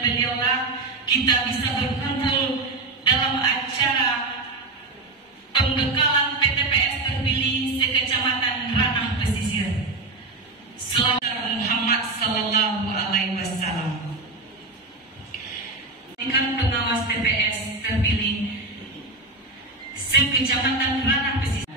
dengan beliaulah kita bisa berkumpul dalam acara pembekalan PTPS terpilih sekecamatan Ranah Pesisir. Selamat Muhammad Sallallahu Alaihi Wasallam. Pengawas TPS terpilih sekecamatan Ranah Pesisir.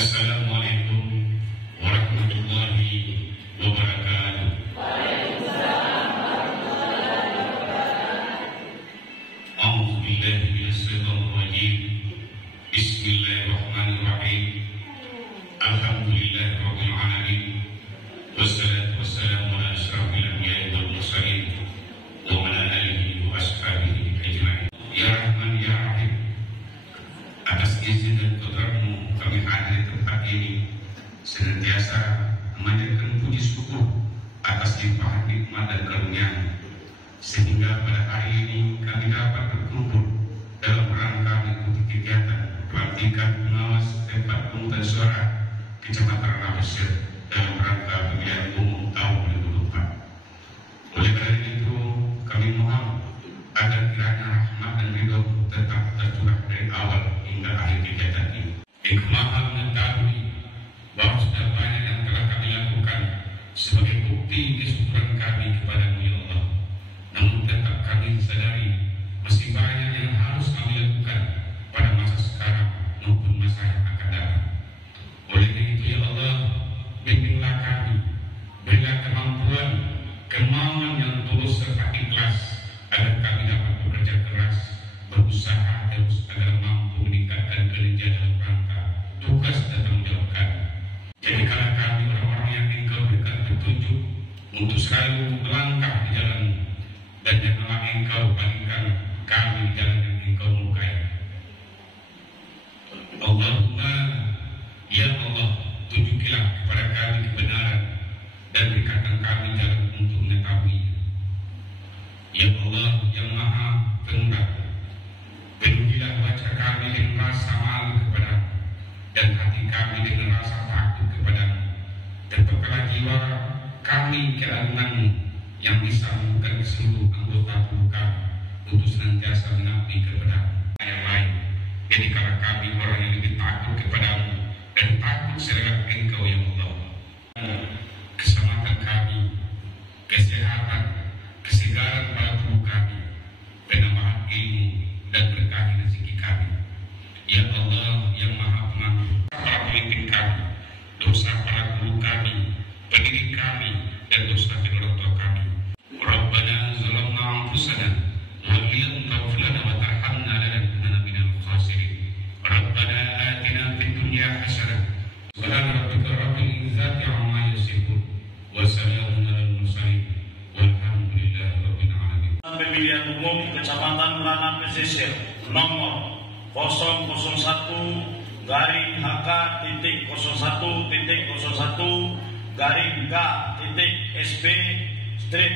Assalamualaikum warahmatullahi wabarakatuh. A'udzu billahi minasyaitonir rajim. Bismillahirrahmanirrahim. Alhamdulillahirabbil alamin. Wassalatu wassalamu ala asyrafil anbiya'i wal mursalin wa ala alihi wa ashabihi ajma'in. Ya Rahman ya Rahim, atas izin dan kudratmu kami hadir di tempat ini senantiasa memanjatkan puji syukur atas limpahan nikmat dan karunia sehingga pada hari ini kami dapat berkumpul dalam rangka mengikuti kegiatan pelantikan pengawas tempat pemungutan suara Kecamatan Ranah Pesisir dalam rangka pemilihan umum tahun 2024. Oleh karena itu, kami mohon agar kiranya rahmat dan ridho tetap tercurah dari awal hingga akhir kegiatan ini. Maha mengetahui bahwa sudah banyak yang telah kami lakukan sebagai bukti kesyukuran kami kepada-Mu ya Allah. Namun tetap kami sadari masih banyak yang harus kami lakukan pada masa sekarang maupun masa yang akan datang. Oleh itu ya Allah, bimbinglah kami, berilah kemampuan, kemauan yang tulus serta ikhlas agar kami dapat bekerja keras, berusaha terus agar mampu meningkatkan kinerja dalam rangka tugas dan tanggung jawab kami. Jadikanlah kami orang-orang yang Engkau berikan petunjuk untuk selalu melangkah di jalan dan janganlah Engkau palingkan kami di jalan yang Engkau murkai. Allahumma ya Allah, tunjukilah kepada kami kebenaran dan berikan kami jalan untuk mengetahuinya. Ya Allah yang Maha Pemurah, penuhilah wajah kami dengan rasa malu kepada-Mu dan hati kami dengan rasa takut kepada-Mu. Tetapkanlah jiwa kami keagungan-Mu yang bisa membuka seluruh anggota tubuh kami untuk senantiasa mengabdi kepada-Mu. Yang lain, jadikanlah kami orang yang lebih takut kepada-Mu dan takut serta Engkau ya Allah. Keselamatan kami, kesehatan, kesegaran pada tubuh kami, penambahan ilmu dan berkahi rezeki kami. Ya Allah yang Maha Pengampun, para pemimpin kami, dosa para guru kami, pendidik kami, dan dosa kedua orang tua kami. Rabbana zalamna anfusana wa illam taghfir lana wa tarhamna lanakunanna minal khasirin. Rabbana atina fid dunya hasanah wa subhana rabbika rabbil izzati amma yasifun wa salamun alal mursalin walhamdulillahi rabbil alamin. Pemilihan umum Kecamatan Ranah Pesisir nomor 001-K-01-01-G-Strip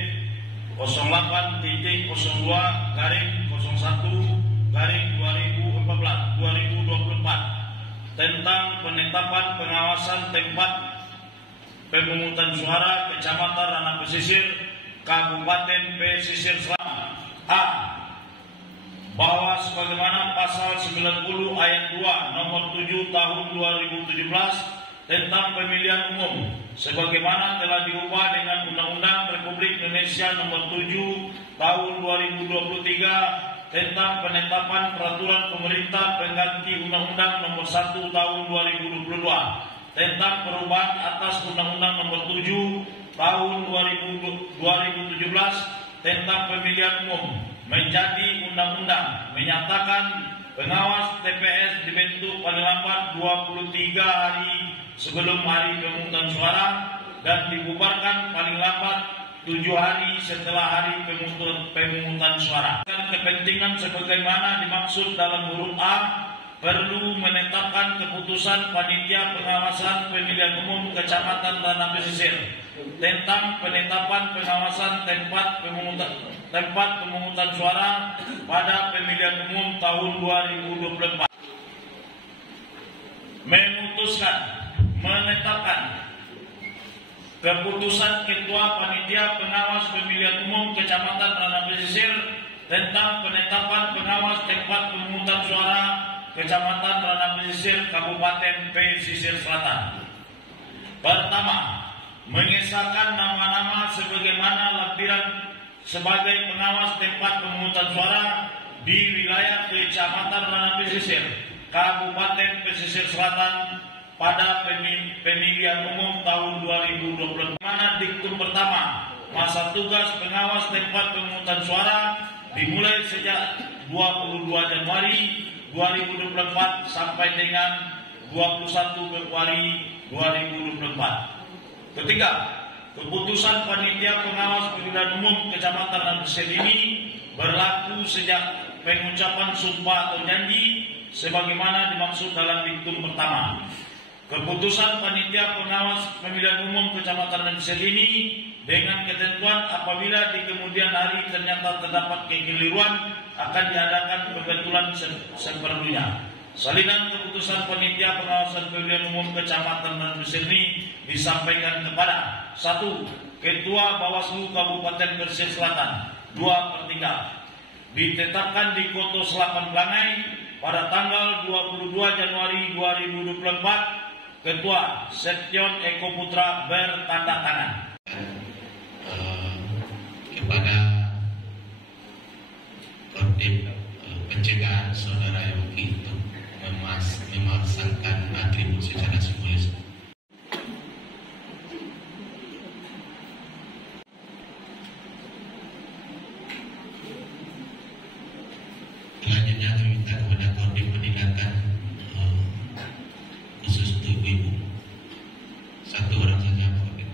08-01-2024 tentang penetapan pengawasan tempat pemungutan suara Kecamatan Ranah Pesisir, Kabupaten Pesisir Selatan. A. Bahwa sebagaimana pasal 90 ayat 2 nomor 7 tahun 2017 tentang pemilihan umum sebagaimana telah diubah dengan Undang-Undang Republik Indonesia nomor 7 tahun 2023 tentang penetapan peraturan pemerintah pengganti Undang-Undang nomor 1 tahun 2022 tentang perubahan atas Undang-Undang nomor 7 tahun 2017 tentang pemilihan umum menjadi undang-undang, menyatakan pengawas TPS dibentuk paling lambat 23 hari sebelum hari pemungutan suara dan dibubarkan paling lambat 7 hari setelah hari pemungutan suara. Kepentingan sebagaimana dimaksud dalam huruf A, perlu menetapkan keputusan Panitia Pengawasan Pemilihan Umum Kecamatan Ranah Pesisir tentang penetapan pengawasan tempat pemungutan suara pada pemilihan umum tahun 2024. Memutuskan menetapkan keputusan Ketua Panitia Pengawas Pemilihan Umum Kecamatan Ranah Pesisir tentang penetapan pengawas tempat pemungutan suara Kecamatan Ranah Pesisir, Kabupaten Pesisir Selatan. Pertama, mengesahkan nama-nama sebagaimana lampiran sebagai pengawas tempat pemungutan suara di wilayah Kecamatan Ranah Pesisir, Kabupaten Pesisir Selatan pada pemilihan umum tahun 2024. Mana diktum pertama, masa tugas pengawas tempat pemungutan suara dimulai sejak 22 Januari 2024 sampai dengan 21 Februari 2024. Ketiga, keputusan Panitia Pengawas Pemilihan Umum Kecamatan Ranah Pesisir ini berlaku sejak pengucapan sumpah atau janji sebagaimana dimaksud dalam diktum pertama. Keputusan Panitia Pengawas Pemilihan Umum Kecamatan Ranah Pesisir ini dengan ketentuan apabila di kemudian hari ternyata terdapat kekeliruan akan diadakan pembetulan seperlunya. Salinan keputusan Panitia Pengawasan Pemilihan Umum Kecamatan dan Pesisir ini disampaikan kepada 1. Ketua Bawaslu Kabupaten Pesisir Selatan 2/3 ditetapkan di Koto Selapan Pelangai pada tanggal 22 Januari 2024. Ketua Seption Eko Putra bertanda tangan. Kepada Kodim pencegahan saudara Yogi untuk memasangkan atribut secara simbolis. Selanjutnya kami minta kepada Kodim penindakan khusus untuk ibu. 1 orang saja Kodim.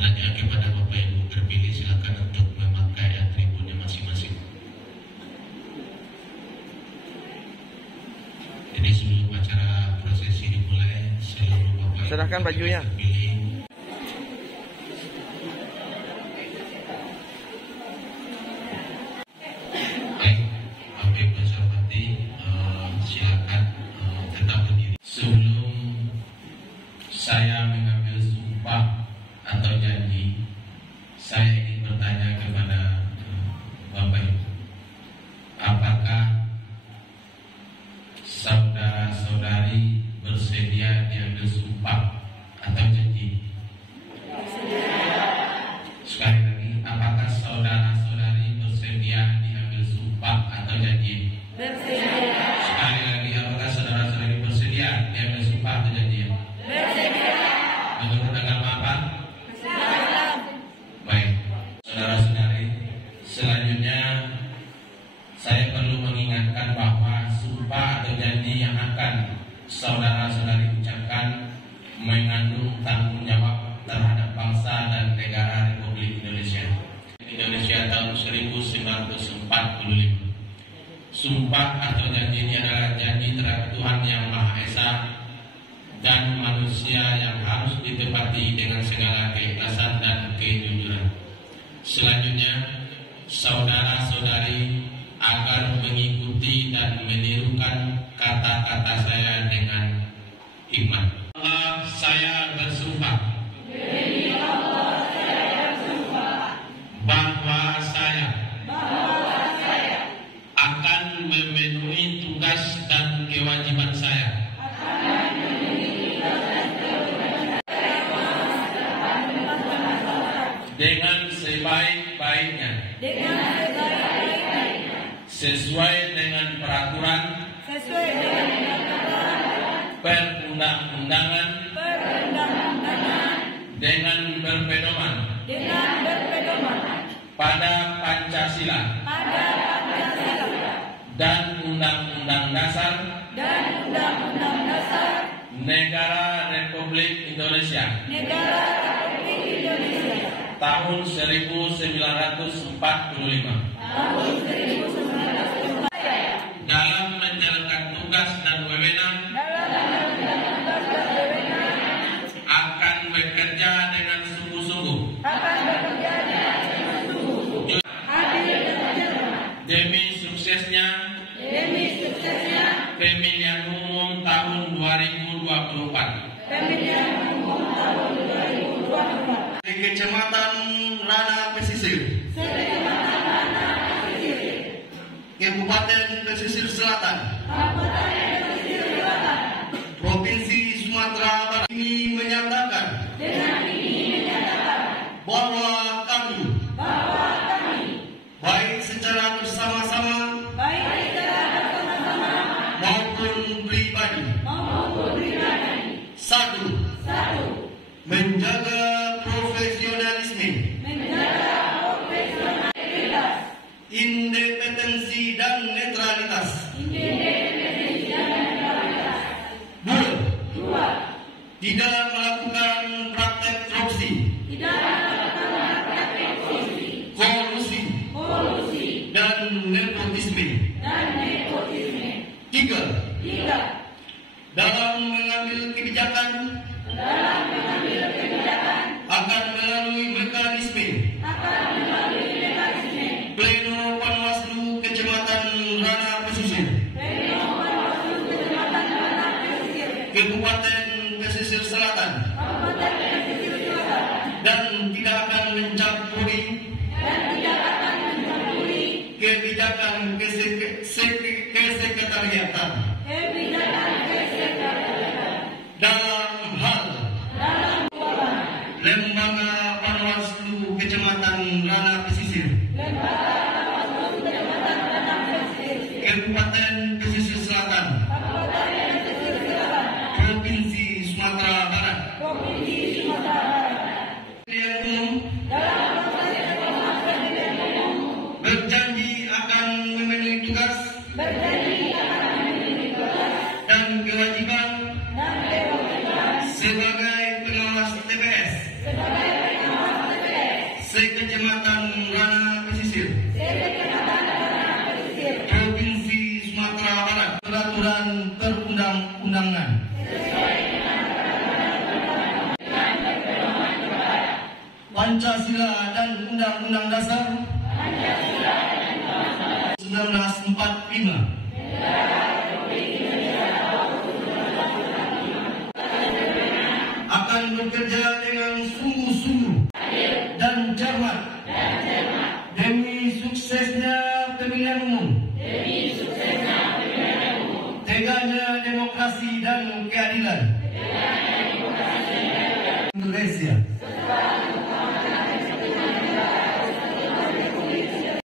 Selanjutnya kepada Bapak Ibu terpilih silakan untuk memakai atributnya masing-masing. Jadi sebelum acara prosesi dimulai, seluruh Bapak Ibu serahkan bajunya. terpilih saya mengambil sumpah atau janji, saya ingin bertanya kepada Bapak Ibu, apakah saudara-saudari bersedia diambil sumpah atau janji? Sekali lagi, apakah saudara-saudari bersedia diambil sumpah atau janji? Bersedia. Sekali lagi, apakah saudara-saudari bersedia diambil sumpah atau janji? Menurut agama apa? Islam. Baik, saudara-saudari, selanjutnya saya perlu mengingatkan bahwa sumpah atau janji yang akan saudara-saudari ucapkan mengandung tanggung jawab terhadap bangsa dan negara Republik Indonesia. Indonesia tahun 1945. Sumpah atau janji ini adalah janji terhadap Tuhan Yang Maha Esa dan manusia yang harus ditepati dengan segala keikhlasan dan kejujuran. Selanjutnya, saudara-saudari agar mengikuti dan menirukan kata-kata saya dengan hikmat. Allah, saya bersumpah. Demi Allah, saya bersumpah. Bahwa saya akan memenuhi tugas dan kewajiban saya. Dengan sebaik-baiknya. Sesuai dengan peraturan. Perundang-undangan. Dengan berpedoman. Pada Pancasila. Dan Undang-Undang Dasar. Negara Republik Indonesia. Tahun 1945. Dalam menjalankan tugas dan wewenang akan bekerja dengan sungguh-sungguh demi suksesnya pemilihan umum tahun 2024. Di Kecamatan Rana Pesisir, Kabupaten Pesisir Selatan, Provinsi Sumatera Barat ini menyatakan bahwa kami baik secara bersama-sama maupun pribadi 1. Menjaga profesionalisme, independensi dan netralitas. 2. Tidak melakukan praktek korupsi, kolusi dan nepotisme. 3. Dalam mengambil kebijakan mencampuri kebijakan kesekretariatan dalam hal Lembaga Panwaslu Kecamatan Ranah Pesisir Kabupaten Pesisir Selatan Provinsi Sumatera Barat berjanji akan memenuhi tugas dan kewajiban sebagai pengawas TPS Sekecamatan Ranah Pesisir Provinsi Sumatera Barat, peraturan perundang-undangan Pancasila dan Undang-Undang Dasar 1945 akan bekerja dengan sungguh-sungguh